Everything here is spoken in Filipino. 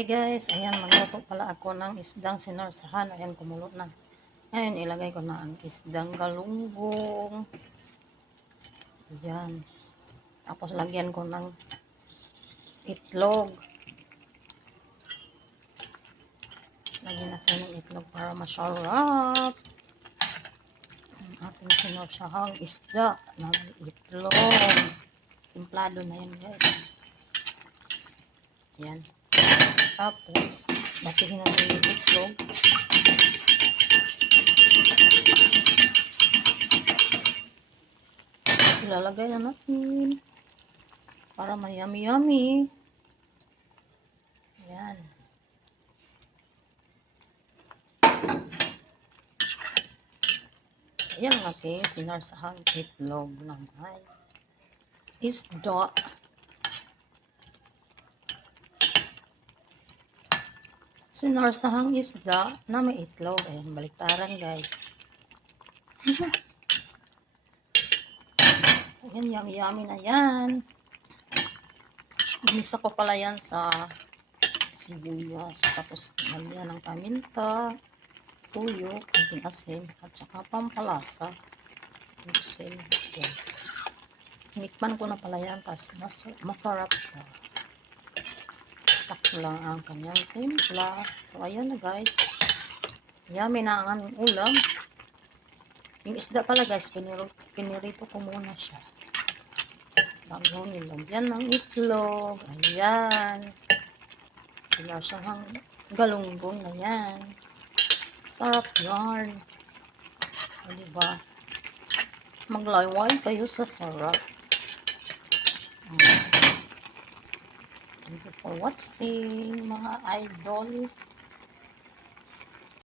Hey guys, ayan, magluto pala ako ng isdang sinarsahan. Ayan, kumulo na. Ngayon, ilagay ko na ang isdang galunggong. Ayan. Tapos, lagyan ko ng itlog. Lagyan natin ng itlog para masarap. Ang ating sinarsahang isda ng itlog. Timplado na yan guys. Ayan. Tapos, batihin natin yung itlog. Ilalagay na natin para mayami-yummy. Ayan. Ayan ang ating sinarsahang itlog naman. Isda. Sinarsahang isda na may itlog. Ayan, baliktaran guys. Ayan, yummy-yummy na yan. Ginisa ko pala yan sa sibuyas. Tapos, lagyan ng paminta, tuyo, kunting asin, at saka pampalasa. Asin. Ayan. Hinikman ko na pala yan. Tapos, masarap siya. Sakto lang ang kanyang timpla. So, ayan na guys. Yummy na ang aming ulam. Yung isda pala guys, pinirito ko muna siya. Bago nilagyan ng itlog. Ayan. Sinasahang galunggong na yan. Sarap yarn. O diba? Maglayway kayo sa sarap. Thank you for watching mga idol.